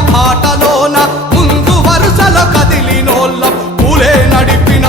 పాటలోన ముందు వరుసలో కదిలినోళ్ళం. పూలే నడిపిన